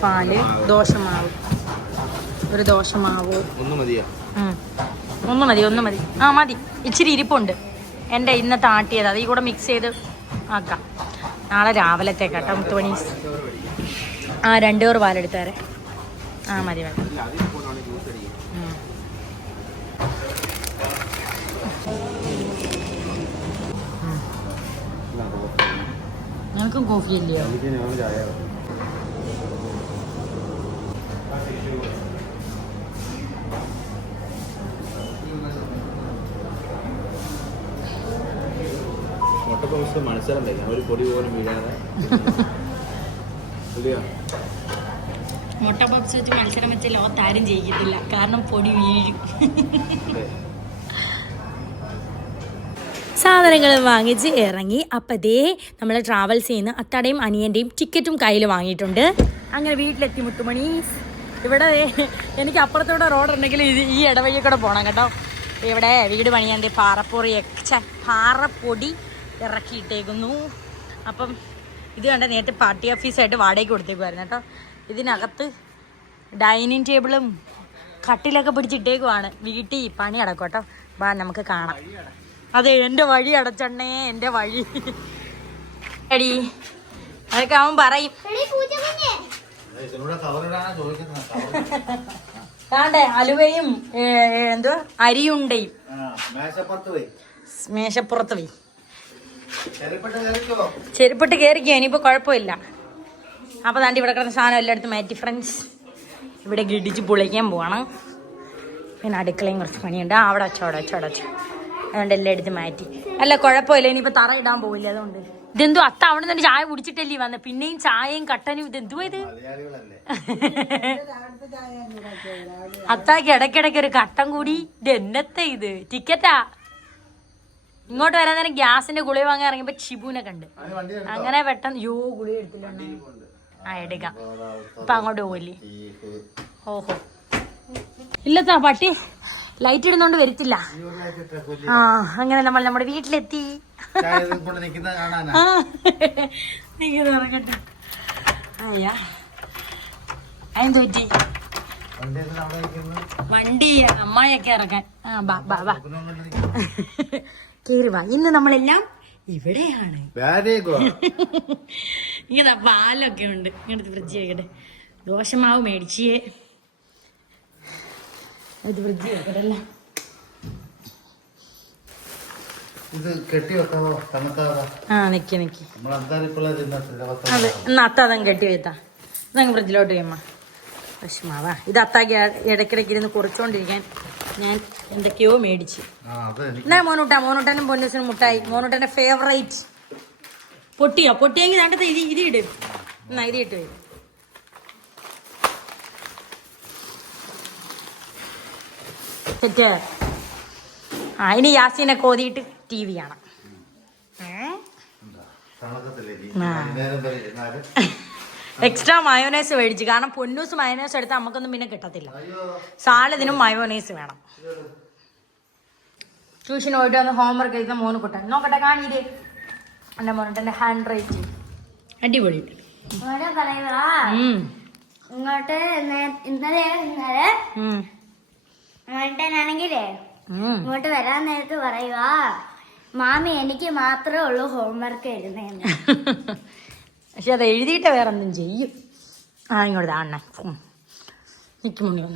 പാല്, ദോശമാവ്, ഒരു ദോശമാവ്. ഒന്ന് മതി. ആ മതി, ഇച്ചിരി ഇരിപ്പുണ്ട്. എൻ്റെ ഇന്നത്തെ ആട്ടിയത് അത് ഈ കൂടെ മിക്സ് ചെയ്ത് ആക്കാം. നാളെ രാവിലത്തേക്കാട്ടോ. 20 ആ 2 ഓർ പാലെടുത്തേരെ. ആ മതി മതി. ഞങ്ങൾക്കും കോഫി ഇല്ലയോ? മത്സരം ഒരു പൊടി പോലും വീഴാതെ മുട്ട പപ്സ് വെച്ച് മത്സരം വെച്ച് ലോകത്താരും ചെയ്യത്തില്ല, കാരണം പൊടി വീഴും. സാധനങ്ങൾ വാങ്ങിച്ച് ഇറങ്ങി. അപ്പതേ നമ്മൾ ട്രാവൽസ് ചെയ്യുന്ന അത്താടെയും അനിയൻ്റെയും ടിക്കറ്റും കയ്യിൽ വാങ്ങിയിട്ടുണ്ട്. അങ്ങനെ വീട്ടിലെത്തി മുത്തുമണി. ഇവിടെ എനിക്ക് അപ്പുറത്തൂടെ റോഡുണ്ടെങ്കിൽ ഈ ഇടവഴി കൂടെ പോകണം കേട്ടോ. ഇവിടെ വീട് പണിയാൻ പാറപ്പൊടി ഇറക്കിയിട്ടേക്കുന്നു. അപ്പം ഇത് കണ്ട നേരത്തെ പാർട്ടി ഓഫീസായിട്ട് വാടകയ്ക്ക് കൊടുത്തേക്കുമായിരുന്നു കേട്ടോ. ഇതിനകത്ത് ഡൈനിങ് ടേബിളും കട്ടിലൊക്കെ പിടിച്ചിട്ടേക്കുവാണ്. വീട്ടിൽ പണി അടക്കും കേട്ടോ. വാ നമുക്ക് കാണാം. അതെ, എൻ്റെ വഴി അടച്ചണ്ണേ, എൻ്റെ വഴി. എടി അതൊക്കെ അവൻ പറയും. കാണ്ടേ അലുവയും എന്തോ അരിയുണ്ടയും മേശപ്പുറത്ത് പോയി. ചെരുപ്പിട്ട് കയറിക്കോ, ഇനിയിപ്പോൾ കുഴപ്പമില്ല. അപ്പോൾ താണ്ടി ഇവിടെ കിടന്ന സാധനം എല്ലായിടത്തും മാറ്റി ഫ്രണ്ട്സ്. ഇവിടെ ഗിടിച്ച് പൊളിക്കാൻ പോവാണ്. പിന്നെ അടുക്കളയും കുറച്ച് പണിയുണ്ട്. അവിടെ വെച്ചോ അതുകൊണ്ട് എല്ലായിടത്തും മാറ്റി. അല്ല കുഴപ്പമില്ല, ഇനിയിപ്പോൾ തറ ഇടാൻ പോവില്ല. അതുകൊണ്ട് ഇതെന്തോ അത്ത അവിടെ നിന്ന് ചായ കുടിച്ചിട്ടല്ലേ വന്നത്, പിന്നെയും ചായയും കട്ടനും. ഇതെന്തുവാ ഇത്? അത്താക്ക് ഇടയ്ക്കിടയ്ക്ക് ഒരു കട്ടൻ കൂടി. ഇത് എന്നത്തെ ഇത് ടിക്കറ്റാ? ഇങ്ങോട്ട് വരാൻ നേരം ഗ്യാസിന്റെ ഗുളിക വാങ്ങാൻ ഇറങ്ങിയപ്പോ ഷിബുവിനെ കണ്ട്. അങ്ങനെ പെട്ടെന്ന് ഗുളിക എടുത്തിട്ടുണ്ട്. ആ എടുക്കാം. ഇപ്പൊ അങ്ങോട്ട് പോവില്ലേ? ഓഹോ ഇല്ലത്താ, പട്ടി ലൈറ്റ് ഇടുന്നോണ്ട് വരത്തില്ല. ആ അങ്ങനെ നമ്മൾ നമ്മുടെ വീട്ടിലെത്തി. അയ്യാ അതെന്ത് പറ്റി? വണ്ടി അമ്മായിയൊക്കെ ഇറക്കാൻ. ആ ബാ ബാ ബാ കേറി വാ. ഇന്ന് നമ്മളെല്ലാം ഇവിടെയാണ്. ഇങ്ങനെ പാലൊക്കെ ഉണ്ട്. ഇങ്ങനത്തെ ഫ്രിഡ്ജ് വെക്കട്ടെ. ദോശമാവ് മേടിച്ചേ. ഇത് ഫ്രിഡ്ജ് വെക്കട്ടെ. അല്ല ഇത് കെട്ടി വെക്കാവോ? ആ നിക്കി അതെ, എന്നാ അത്ത അതങ്ങ് കെട്ടി വെത്താ. ഇതങ്ങ് ഫ്രിഡ്ജിലോട്ട് ചെയ്യുമ്മ. ദോശമാവാ. ഇത് അത്താക്കി ഇടയ്ക്കിടയ്ക്ക് ഇരുന്ന് കുറിച്ചോണ്ടിരിക്കാൻ ഞാൻ എന്തൊക്കെയോ മേടിച്ചു. എന്നാ മോനൂട്ടനും പൊന്നൂസിനും മുട്ടായി. മോനൂട്ടന്റെ ഫേവറേറ്റ്. പൊട്ടിയെങ്കിൽ വേണ്ടത് ഇത് ഇട്. എന്നാ ഇത് ഇട്ട് വരും. സെറ്റ്. ആ ഇനി യാസീനെ കോതിയിട്ട് TV കാണാം. എക്സ്ട്രാ മയോനൈസ് മേടിച്ചു, കാരണം പൊന്നൂസ് മയോനൈസ് എടുത്താൽ നമുക്കൊന്നും പിന്നെ കിട്ടത്തില്ല. സാലതിനും മയോനൈസ് വേണം. ട്യൂഷൻ പോയിട്ട് വന്ന് ഹോംവർക്ക് എഴുതുന്ന മോന് കുട്ടൻ നോക്കട്ടെ. കാണിയില്ലേ എൻ്റെ മോനെ ഹാൻഡ് റൈറ്റിംഗ് അടിപൊളി. ഇങ്ങോട്ട് ഇന്നലെ അങ്ങോട്ടാണെങ്കിലേ ഇങ്ങോട്ട് വരാൻ നേരത്ത് പറയുക, മാമി എനിക്ക് മാത്രമേ ഉള്ളൂ ഹോംവർക്ക് എഴുതുന്നതെന്ന്. പക്ഷെ അത് എഴുതിയിട്ട് വേറെ എന്തും ചെയ്യും. ആ ഇങ്ങോട്ട് താണ്ണ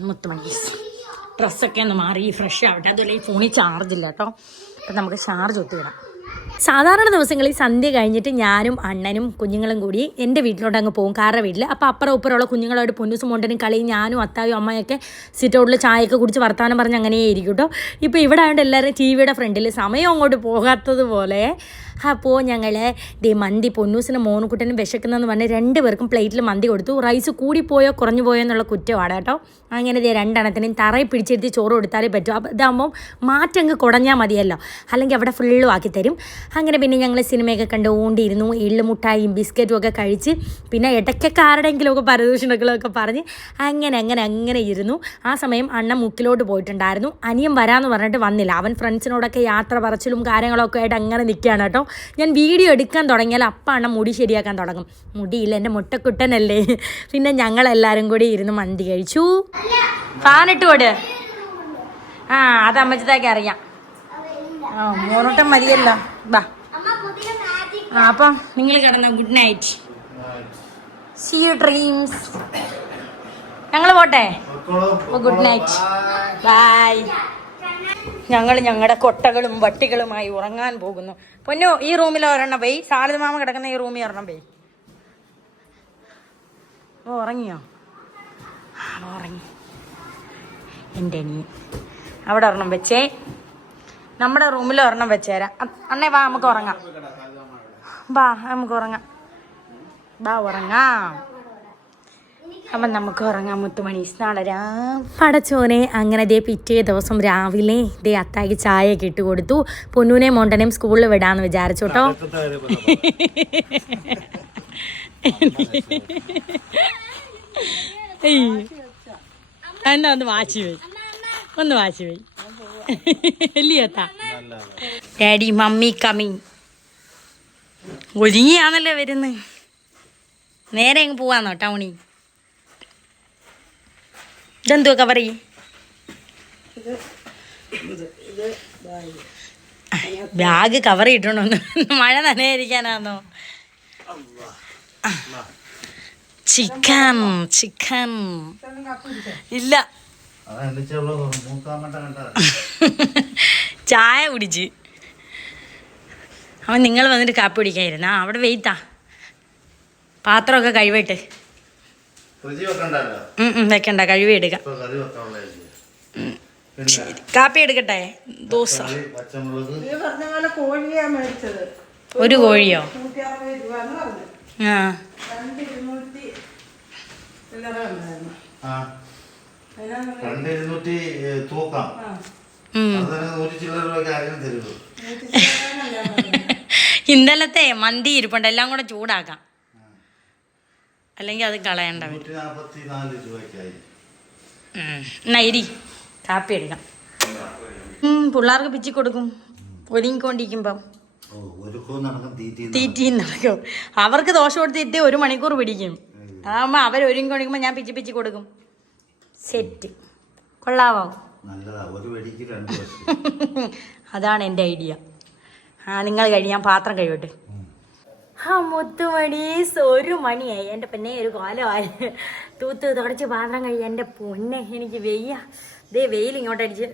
മുത്തുമണി ഡ്രസ്സൊക്കെ ഒന്ന് മാറി ഫ്രഷ് ആവട്ടെ. അതുപോലെ ഈ ഫോണിൽ ചാർജില്ല കേട്ടോ. അപ്പം നമുക്ക് ചാർജ് ഒത്തുവിടാം. സാധാരണ ദിവസങ്ങളിൽ സന്ധ്യ കഴിഞ്ഞിട്ട് ഞാനും അണ്ണനും കുഞ്ഞുങ്ങളും കൂടി എൻ്റെ വീട്ടിലോട്ട് അങ്ങ് പോകും, കാരുടെ വീട്ടിൽ. അപ്പോൾ അപ്പുറം ഉപ്പുറമുള്ള കുഞ്ഞുങ്ങളോട് പൊന്നൂസും മോണ്ടനും കളിയും ഞാനും അത്തായും അമ്മയൊക്കെ സിറ്റ് ഔട്ടിൽ ചായയൊക്കെ കുടിച്ച് വർത്താനം പറഞ്ഞ് അങ്ങനെയായിരിക്കും കേട്ടോ. ഇപ്പോൾ ഇവിടെ ആയതുകൊണ്ട് എല്ലാവരും TV-യുടെ ഫ്രണ്ടിൽ സമയം അങ്ങോട്ട് പോകാത്തതുപോലെ. അപ്പോൾ ഞങ്ങൾ മന്തി പൊന്നൂസിനും മോനുകുട്ടനും വിശക്കുന്നതെന്ന് പറഞ്ഞ് 2 പേർക്കും പ്ലേറ്റിൽ മന്തി കൊടുത്തു. റൈസ് കൂടിപ്പോയോ കുറഞ്ഞു പോയോ എന്നുള്ള കുറ്റമാണ് കേട്ടോ. അങ്ങനെ 2 എണ്ണത്തിനും തറയിൽ പിടിച്ചെടുത്ത് ചോറ് കൊടുത്താലേ പറ്റും. അപ്പോൾ ഇതാകുമ്പം മാറ്റങ്ങ് കുടഞ്ഞാൽ മതിയല്ലോ, അല്ലെങ്കിൽ അവിടെ ഫുള്ളും ആക്കി തരും. അങ്ങനെ പിന്നെ ഞങ്ങൾ സിനിമയൊക്കെ കണ്ടുകൊണ്ടിരുന്നു. എള്ളുമുട്ടായും ബിസ്ക്കറ്റും ഒക്കെ കഴിച്ച് പിന്നെ ഇടയ്ക്കൊക്കെ ആരുടെയെങ്കിലുമൊക്കെ പരദൂഷണങ്ങളൊക്കെ പറഞ്ഞ് അങ്ങനെ ഇരുന്നു. ആ സമയം അണ്ണൻ മുക്കിലോട്ട് പോയിട്ടുണ്ടായിരുന്നു. അനിയൻ വരാമെന്ന് പറഞ്ഞിട്ട് വന്നില്ല. അവൻ ഫ്രണ്ട്സിനോടൊക്കെ യാത്ര പറച്ചിലും കാര്യങ്ങളൊക്കെ ആയിട്ട് അങ്ങനെ നിൽക്കുകയാണ് കേട്ടോ. ഞാൻ വീഡിയോ എടുക്കാൻ തുടങ്ങിയാൽ അപ്പം അണ്ണൻ മുടി ശരിയാക്കാൻ തുടങ്ങും. മുടിയില്ല, എൻ്റെ മുട്ടക്കുട്ടനല്ലേ. പിന്നെ ഞങ്ങളെല്ലാവരും കൂടി ഇരുന്ന് മന്തി കഴിച്ചു. ഫാനിട്ട് പോട്. ആ അത് അമ്മച്ചത്തേക്ക് അറിയാം. ആ മോനോട്ടം മതിയല്ലോ. ബാ. ആ അപ്പം നിങ്ങൾ കിടന്നോ. Good night. See you dreams. ഞങ്ങൾ പോട്ടെ. Good night, bye. ഞങ്ങൾ ഞങ്ങളുടെ കൊട്ടകളും വട്ടികളുമായി ഉറങ്ങാൻ പോകുന്നു. പൊന്നു, ഈ റൂമിൽ ഒരെണ്ണം പോയി. സാലിദ് മാമ കിടക്കുന്ന ഈ റൂമിൽ ഒരെണ്ണം പോയി. ഓ, ഉറങ്ങിയോ? ഉറങ്ങി എൻ്റെ അനിയൻ. അവിടെ ഒരെണ്ണം വെച്ചേ. നമ്മുടെ റൂമിൽ ഒരെണ്ണം വെച്ചേരാം. അണ്ണേ വാ, നമുക്ക് ഉറങ്ങാം. വാ, നമുക്ക് ഉറങ്ങാം. വാ, ഉറങ്ങാം. അപ്പം നമുക്ക് ഉറങ്ങാം മുത്തുമണി. നാളെ പടച്ചോനെ. അങ്ങനെ ദേ പിറ്റേ ദിവസം രാവിലെ ദേ അത്തായിക്ക് ചായയൊക്കെ ഇട്ട് കൊടുത്തു. പൊന്നൂനെയും മോണ്ടനെയും സ്കൂളിൽ വിടാന്ന് വിചാരിച്ചു കേട്ടോ. എന്നാ ഒന്ന് വാശി പോയി, ഒന്ന് വാശി പോയി. എല്ലിയത്താ ഡാഡി മമ്മി കമ്മിങ്. ഒതുങ്ങിയാണല്ലോ വരുന്നത്. നേരെ അങ്ങ് പോവാന്നോ ടൗണിൽ? ഇതെന്തുവാ കവറി? ബാഗ് കവർ ഇട്ടോണ്ടോന്ന് മഴ നനയായിരിക്കാനാന്നോ? ചിക്കൻ ചിക്കൻ ഇല്ല, ചായ കുടിച്ച്. അവൻ നിങ്ങൾ വന്നിട്ട് കാപ്പി കുടിക്കാതിരുന്ന അവിടെ വെയിത്താ. പാത്രമൊക്കെ കഴിവിട്ട് വെക്കണ്ട, കഴിവി എടുക്കാം. കാപ്പി എടുക്കട്ടെ? ദോശ ഒരു കോഴിയോ? ആ ഇന്നലത്തെ മന്തി ഇരിപ്പുണ്ട്, എല്ലാം കൂടെ ചൂടാക്കാം. അല്ലെങ്കിൽ അത് കളയണ്ട. എന്നാ ഇരി, കാപ്പി എടുക്കാം. പിള്ളേർക്ക് പിച്ചി കൊടുക്കും ഒരുങ്ങിക്കൊണ്ടിരിക്കുമ്പം. തീറ്റി നടക്കും. അവർക്ക് ദോശ കൊടുത്തിട്ട് 1 മണിക്കൂർ പിടിക്കും. അതാകുമ്പോൾ അവർ ഒരുങ്ങിക്കൊണ്ടിരിക്കുമ്പോൾ ഞാൻ പിച്ചി പിച്ചി കൊടുക്കും. സെറ്റ്. കൊള്ളാവോ? അതാണ് എൻ്റെ ഐഡിയ. നിങ്ങൾ ഞാൻ പാത്രം കഴിവട്ടെ. മുത്തുമണീസ് 1 മണിയായി. എൻ്റെ പെണ്ണെ ഒരു കാലമായി. തൂത്ത് തുടച്ച് പാത്രം കഴിയാൻ. എൻ്റെ പൊന്നെ എനിക്ക് വെയ്യ. ഇതേ വെയിൽ ഇങ്ങോട്ട് അടിച്ച്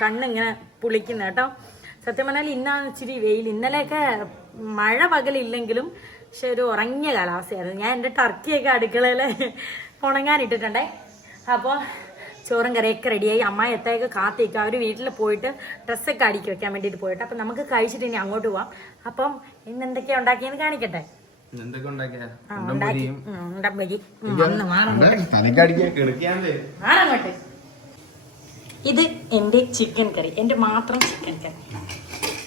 കണ്ണിങ്ങനെ പുളിക്കുന്ന കേട്ടോ. സത്യം പറഞ്ഞാൽ ഇന്നാണ് ഇച്ചിരി വെയിൽ. ഇന്നലെയൊക്കെ മഴ പകലില്ലെങ്കിലും പക്ഷെ ഒരു ഉറങ്ങിയ കാലാവസ്ഥയായിരുന്നു. ഞാൻ എൻ്റെ ടർക്കിയൊക്കെ അടുക്കളയിൽ ഉണങ്ങാനിട്ടിട്ടുണ്ടേ. അപ്പോൾ ചോറും കറിയൊക്കെ റെഡിയായി. അമ്മായി എത്തായൊക്കെ കാത്തിരിക്കും. അവർ വീട്ടിൽ പോയിട്ട് ഡ്രസ്സൊക്കെ അടുക്കി വെക്കാൻ വേണ്ടിയിട്ട് പോയിട്ട്. അപ്പം നമുക്ക് കഴിച്ചിട്ട് ഇനി അങ്ങോട്ട് പോവാം. അപ്പം ഇന്ന് എന്തൊക്കെയാ ഉണ്ടാക്കിയെന്ന് കാണിക്കട്ടെ. ഇത് എൻ്റെ ചിക്കൻ കറി, എൻ്റെ മാത്രം ചിക്കൻ കറി.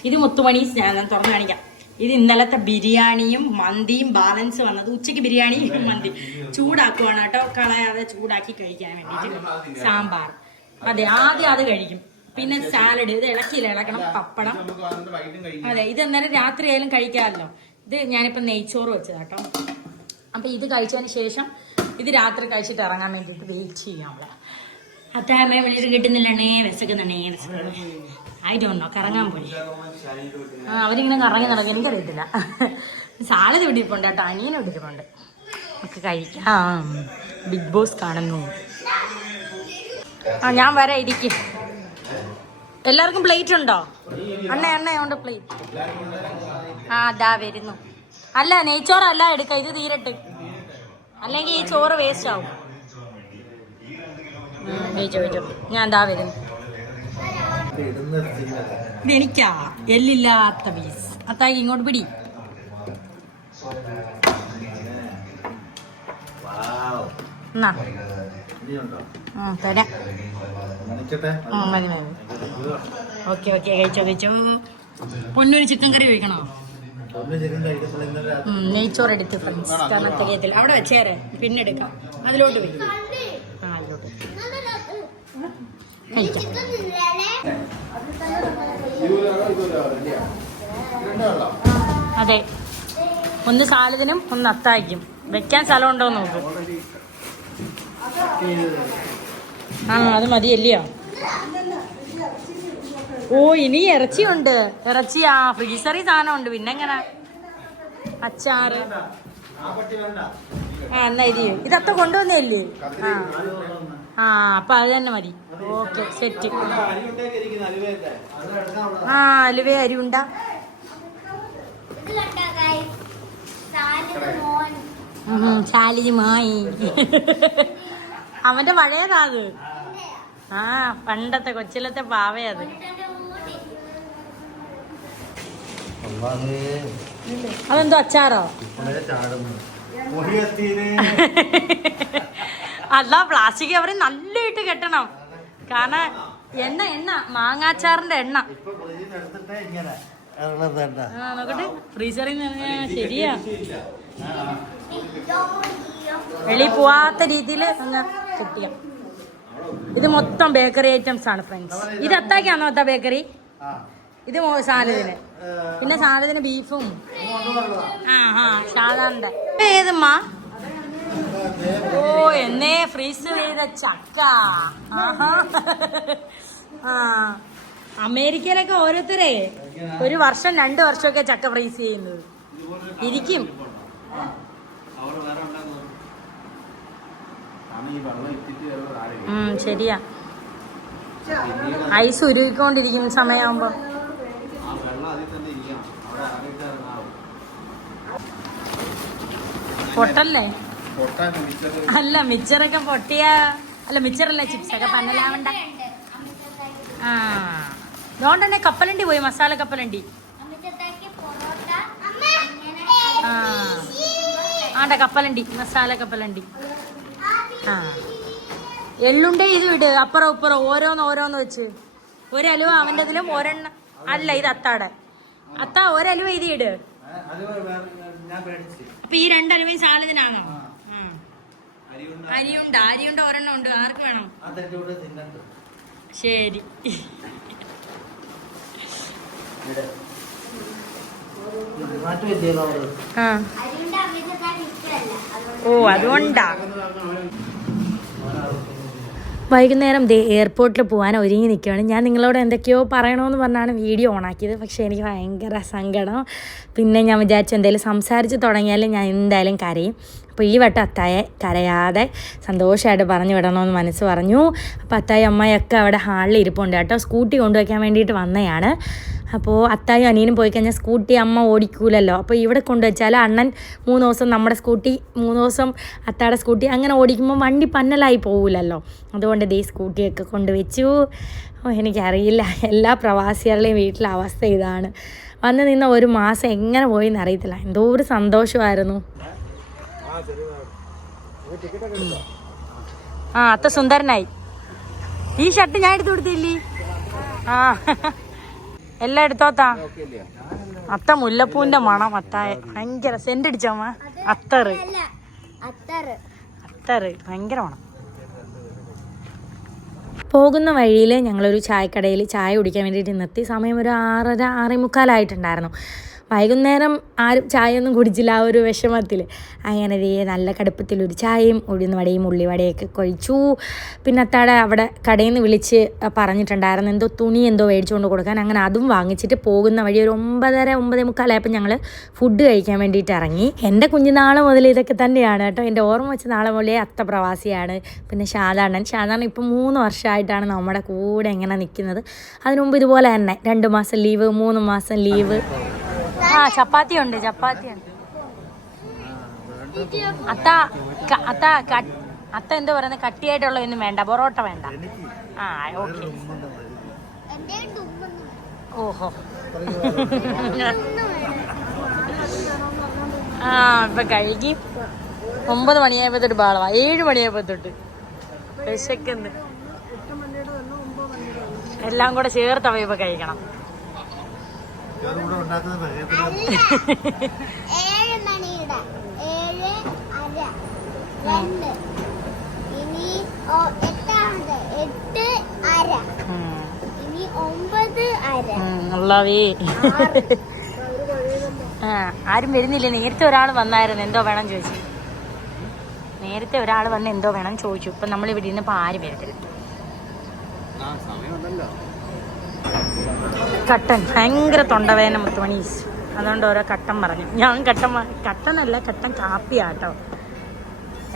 ഇത് മുത്തുമണീസ് ഞാൻ തുറന്നു കാണിക്കാം. ഇത് ഇന്നലത്തെ ബിരിയാണിയും മന്തിയും ബാലൻസ് വന്നത്. ഉച്ചയ്ക്ക് ബിരിയാണി മന്തി ചൂടാക്കുവാണ് കേട്ടോ, കളയാതെ ചൂടാക്കി കഴിക്കാൻ വേണ്ടിയിട്ട്. സാമ്പാർ അതെ, ആദ്യം അത് കഴിക്കും. പിന്നെ സാലഡ്, ഇത് ഇളക്കണം. പപ്പടം അതെ, ഇത് അന്നേരം രാത്രി ആയാലും കഴിക്കാമല്ലോ. ഇത് ഞാനിപ്പോൾ നെയ്ച്ചോറ് വെച്ചത് കേട്ടോ. അപ്പം ഇത് കഴിച്ചതിന് ശേഷം ഇത് രാത്രി കഴിച്ചിട്ട് ഇറങ്ങാൻ വേണ്ടിയിട്ട് വെയിറ്റ് ചെയ്യാമല്ലോ. അത്താമ്മയെ വിളിച്ചിട്ട് കിട്ടുന്നില്ലണേ, വിശക്കുന്നുണ്ടേ. ആയിട്ടോ കറങ്ങാൻ പോയി. അവരിങ്ങനെ കറങ്ങി നടക്കും, എനിക്കറിയത്തില്ല. സാലഡ് പിടിപ്പുണ്ട് കേട്ടോ, അനിയനെ പിടിപ്പുണ്ട്. നമുക്ക് കഴിക്കാം. ബിഗ് ബോസ് കാണുന്നു. ഞാൻ വരാം, ഇരിക്കും. എല്ലാവർക്കും പ്ലേറ്റ് ഉണ്ടോ? ഉണ്ട് പ്ലേറ്റ്. അതാ വരുന്നു. അല്ല, നെയ്ച്ചോറല്ല എടുക്കാം, ഇത് തീരട്ട്. അല്ലെങ്കിൽ ഈ ചോറ് വേസ്റ്റ് ആവും. ഞാൻ എന്താ വരുന്നു. ഇതെനിക്കാ എല്ലില്ലാത്ത പീസ്. അത്തായി ഇങ്ങോട്ട് പിടി. തരാം. ഓക്കെ കഴിച്ചോ. പൊന്നൊരു ചിക്കൻ കറി കഴിക്കണോ? നെയ്ച്ചോറ് എടുത്ത് ഫ്രണ്ട്സ്, കാരണം തികയത്തില്ല. അവിടെ വെച്ചേരെ, പിന്നെ എടുക്കാം. അതിലോട്ട് വരും. അതിലോട്ട് കഴിക്കാം. അതെ, ഒന്ന് സാലദിനും ഒന്ന് അത്തായിക്കും. വെക്കാൻ സ്ഥലം ഉണ്ടോ നോക്ക്. അത് മതിയല്ലയോ? ഓ, ഇനി ഇറച്ചിയുണ്ട്. ഇറച്ചി ഫ്രീസറിൽ സാധനം ഉണ്ട്. പിന്നെ എങ്ങനെ? അച്ചാറ് ആ എന്നാ ഇത് അത്ത കൊണ്ടുവന്നല്ലേ? ആ അപ്പൊ അത് തന്നെ മതി. Okay set. ആ അലുവ അരി ഉണ്ടാ. ശാലിജി മായി അവന്റെ പഴയതാ അത്. ആ പണ്ടത്തെ കൊച്ചിലത്തെ പാവയത്. അതെന്തോ അച്ചാറോ? അല്ല പ്ലാസ്റ്റിക് കവറ് നല്ലതായിട്ട് കെട്ടണം. കാരണം എണ്ണ മാങ്ങാച്ചാറിന്റെ എണ്ണ. നോക്കട്ടെ ഫ്രീസറിൽ നിന്ന്. ശരിയാ, വെളി പോവാത്ത രീതിയിൽ അങ്ങ് കിട്ടിയ. ഇത് മൊത്തം ബേക്കറി ഐറ്റംസ് ആണ് ഫ്രണ്ട്സ്. ഇത് അത്താക്കാണോ അത്ത ബേക്കറി? ഇത് സാലദിന്. പിന്നെ സാലദിന് ബീഫും. സാധാരണ ഏതമ്മാ? ഓ എന്നേ ഫ്രീസ് ചെയ്ത ചക്ക. അമേരിക്കയിലൊക്കെ ഓരോരുത്തരെ 1 വർഷം 2 വർഷമൊക്കെ ചക്ക ഫ്രീസ് ചെയ്യുന്നത്. ഇരിക്കും. ശരിയാ, ഐസ് ഉരുവിക്കൊണ്ടിരിക്കുന്ന സമയമാകുമ്പോ. പൊട്ടല്ലേ? അല്ല മിച്ചറൊക്കെ പൊട്ടിയ. അല്ല മിച്ചറല്ല, ചിപ്സൊക്കെ പന്നലാവണ്ട. ആ അതുകൊണ്ട് തന്നെ കപ്പലണ്ടി പോയി, മസാല കപ്പലണ്ടി. ആണ്ട കപ്പലണ്ടി, മസാല കപ്പലണ്ടി. ആ എള്ളുണ്ടേ ഇത് ഇട്, അപ്പുറം ഇപ്പുറം ഓരോന്ന് വെച്ച്. ഒരലുവ അവൻ്റെ ഇതിലും ഒരെണ്ണ. അല്ല ഇത് അത്താടെ. അത്ത ഒരലുവ ഇത് ഇട്. അപ്പൊ ഈ 2 അലുവയും സാലദിനാണോ? അരിയുണ്ട ഒരെണ്ണം ഉണ്ട്. ആർക്ക് വേണം? ശരി. ഓ അതുകൊണ്ടാ. വൈകുന്നേരം എയർപോർട്ടിൽ പോകാൻ ഒരുങ്ങി നിൽക്കുകയാണ്. ഞാൻ നിങ്ങളോട് എന്തൊക്കെയോ പറയണമെന്ന് പറഞ്ഞാണ് വീഡിയോ ഓണാക്കിയത്. പക്ഷേ എനിക്ക് ഭയങ്കര സങ്കടം. പിന്നെ ഞാൻ വിചാരിച്ചു എന്തെങ്കിലും സംസാരിച്ച് തുടങ്ങിയാലും ഞാൻ എന്തായാലും കരയും. അപ്പോൾ ഈ വട്ടം അത്തായെ കരയാതെ സന്തോഷമായിട്ട് പറഞ്ഞു വിടണമെന്ന് മനസ്സ് പറഞ്ഞു. അപ്പോൾ അത്തായും അമ്മയൊക്കെ അവിടെ ഹാളിൽ ഇരിപ്പുണ്ട് കേട്ടോ. സ്കൂട്ടി കൊണ്ടുവയ്ക്കാൻ വേണ്ടിയിട്ട് വന്നതാണ്. അപ്പോൾ അത്തായും അനിയനും പോയി കഴിഞ്ഞാൽ സ്കൂട്ടി അമ്മ ഓടിക്കൂലല്ലോ. അപ്പോൾ ഇവിടെ കൊണ്ടുവച്ചാൽ അണ്ണൻ 3 ദിവസം നമ്മുടെ സ്കൂട്ടി, 3 ദിവസം അത്താടെ സ്കൂട്ടി, അങ്ങനെ ഓടിക്കുമ്പോൾ വണ്ടി പന്നലായി പോകില്ലല്ലോ. അതുകൊണ്ട് ദേ സ്കൂട്ടിയൊക്കെ കൊണ്ടുവച്ചു. എനിക്കറിയില്ല, എല്ലാ പ്രവാസികളുടെയും വീട്ടിലെ അവസ്ഥ ഇതാണ്. വന്ന് നിന്ന 1 മാസം എങ്ങനെ പോയെന്ന് അറിയത്തില്ല. എന്തോ ഒരു സന്തോഷമായിരുന്നു. ആ അത്ത സുന്ദരനായി. ഈ ഷർട്ട് ഞാൻ എടുത്തു കൊടുത്തില്ലേ? ആ എല്ലാം എടുത്തോത്താ. അത്ത മുല്ലപ്പൂവിന്റെ മണം. അത്തായ ഭയങ്കര സെന്റ് അടിച്ചമ്മ. അത്തറ് ഭയങ്കര മണം. പോകുന്ന വഴിയിൽ ഞങ്ങളൊരു ചായക്കടയിൽ ചായ കുടിക്കാൻ വേണ്ടിയിട്ട് നിർത്തി. സമയം ഒരു 6:30 6:45 വൈകുന്നേരം ആരും ചായയൊന്നും കുടിച്ചില്ല, ആ ഒരു വിഷമത്തിൽ. അങ്ങനെ നല്ല കടുപ്പത്തിലൊരു ചായയും ഉഴുന്നുവടയും ഉള്ളിവടയൊക്കെ കഴിച്ചു. പിന്നെ അത്താടെ അവിടെ കടയിൽ നിന്ന് വിളിച്ച് പറഞ്ഞിട്ടുണ്ടായിരുന്നു എന്തോ തുണി എന്തോ മേടിച്ചുകൊണ്ട് കൊടുക്കാൻ. അങ്ങനെ അതും വാങ്ങിച്ചിട്ട് പോകുന്ന വഴി ഒരു 9:30 9:45 ഞങ്ങൾ ഫുഡ് കഴിക്കാൻ വേണ്ടിയിട്ട് ഇറങ്ങി. എൻ്റെ കുഞ്ഞുനാൾ മുതൽ ഇതൊക്കെ തന്നെയാണ് കേട്ടോ. എൻ്റെ ഓർമ്മ വെച്ച നാളെ മുതലേ അത്ത പ്രവാസിയാണ്. പിന്നെ ഷാദാണ്ണൻ ഇപ്പോൾ 3 വർഷമായിട്ടാണ് നമ്മുടെ കൂടെ ഇങ്ങനെ നിൽക്കുന്നത്. അതിനു മുമ്പ് ഇതുപോലെ തന്നെ 2 മാസം ലീവ്, 3 മാസം ലീവ്. ആ ചപ്പാത്തി ഉണ്ട്. അത്ത എന്താ പറയുന്നത്, കട്ടിയായിട്ടുള്ള ഒന്നും വേണ്ട, പൊറോട്ട വേണ്ട. ആ ഓക്കെ. ഓഹോ ആ ഇപ്പൊ കഴുകി 9 മണിയായപ്പോ തൊട്ട് ബാളവാ. 7 മണിയായപ്പോ തൊട്ട് വിശക്കുന്നു. എല്ലാം കൂടെ ചേർത്തവ ഇപ്പൊ കഴിക്കണം. 7 മണിയുടെ 7:30 2 ഇനി 8:30 ഇനി 9:30. ആരും വരുന്നില്ല. നേരത്തെ ഒരാൾ വന്നായിരുന്നു, എന്തോ വേണം ചോദിച്ചു. നേരത്തെ ഒരാൾ വന്ന് എന്തോ വേണം ചോദിച്ചു. ഇപ്പൊ നമ്മൾ ഇവിടെ ഇരുന്നപ്പോ ആരും വരത്തില്ല. കട്ടൻ ഭയങ്കര തൊണ്ടവേദന മുത്തുമണീസ്. അതുകൊണ്ട് ഓരോ കട്ടൻ പറഞ്ഞു. ഞാൻ കട്ടനല്ല, കട്ടൻ കാപ്പിയാട്ടോ.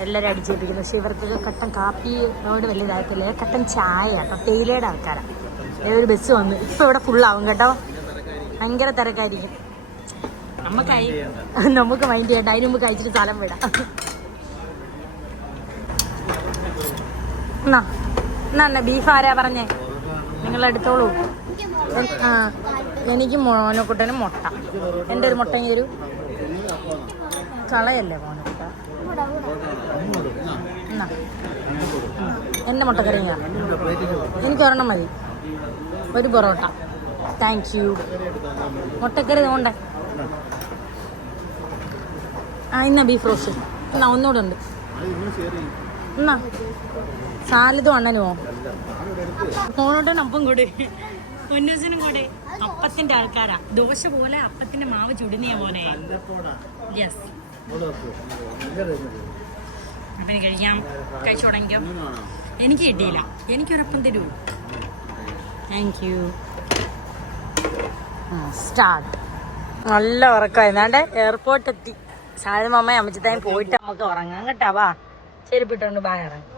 എല്ലാവരും അടിച്ചേൽപ്പിക്കുന്നു. പക്ഷെ ഇവർക്ക് കട്ടൻ കാപ്പിയോട് വലിയ ഇതാകത്തില്ല. കട്ടൻ ചായ കേട്ടോ, തേയിലയുടെ ആൾക്കാരാണ്. ഏതൊരു ബസ് വന്നു. ഇപ്പം ഇവിടെ ഫുള്ളാവും കേട്ടോ, ഭയങ്കര തിരക്കായിരിക്കും. നമുക്ക് മൈൻഡ് ചെയ്യണ്ട, അതിന് മുമ്പ് കഴിച്ചിട്ട് സ്ഥലം വിടാം. എന്നാ ബീഫ് ആരാ പറഞ്ഞേ? നിങ്ങൾ എടുത്തോളൂ. ആ എനിക്ക് മോനക്കുട്ടനും മുട്ട. എൻ്റെ ഒരു മുട്ട ഒരു കളയല്ലേ മോനക്കുട്ട. എന്നാ എൻ്റെ മുട്ടക്കറിയാ എനിക്ക് ഒരെണ്ണം മതി, ഒരു പൊറോട്ട. Thank you. മുട്ടക്കറി തോണ്ടേ. ആ ഇന്നാ ബീഫ് റോസ്റ്റ്. എന്നാ ഒന്നുകൂടെ ഉണ്ട്. എന്നാ സാലതും അണ്ണനുമോ? മോനോട്ടൻ അപ്പം കൂടെ, പൊന്നൂസിനും കൂടെ. അപ്പത്തിന്റെ ആൾക്കാരാ. ദോശ പോലെ അപ്പത്തിന്റെ മാവ് ചുടുന്നിയാ മോനെ. യെസ്, അപ്പം കഴിക്കാം. കഴിച്ചു തുടങ്ങിക്കോ. എനിക്ക് കിട്ടിയില്ല, എനിക്കൊരപ്പം തരൂ. Thank you. സ്റ്റാർട്ട്. നല്ല ഉറക്കമായി. എന്നാണ്ട് എയർപോർട്ട് എത്തി. സാധനം അമ്മ അമ്മച്ചത്തായും പോയിട്ട് നമുക്ക് ഉറങ്ങാം കേട്ടാ. വാ, ചെരുപ്പിട്ടോണ്ട് ബാ ഇറങ്ങാം.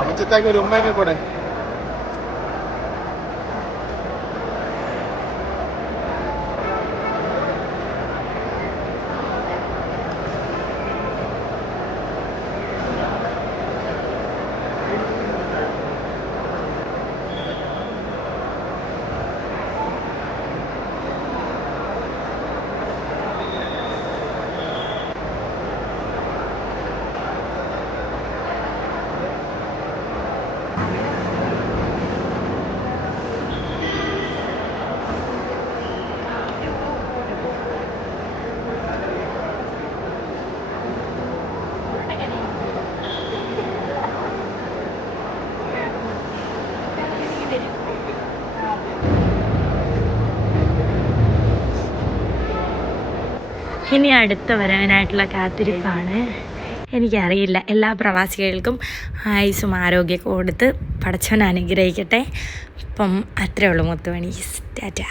അമ്മച്ചത്തേക്ക് ഒരു ഉമ്മയൊക്കെ കൂടെ. ഇനി അടുത്ത വരാനായിട്ടുള്ള കാത്തിരിപ്പാണ്. എനിക്കറിയില്ല. എല്ലാ പ്രവാസികൾക്കും ആയുസ്സും ആരോഗ്യമൊക്കെ കൊടുത്ത് പടച്ചവൻ അനുഗ്രഹിക്കട്ടെ. അപ്പം അത്രേ ഉള്ളൂ. മുത്തുമണി ടാറ്റ.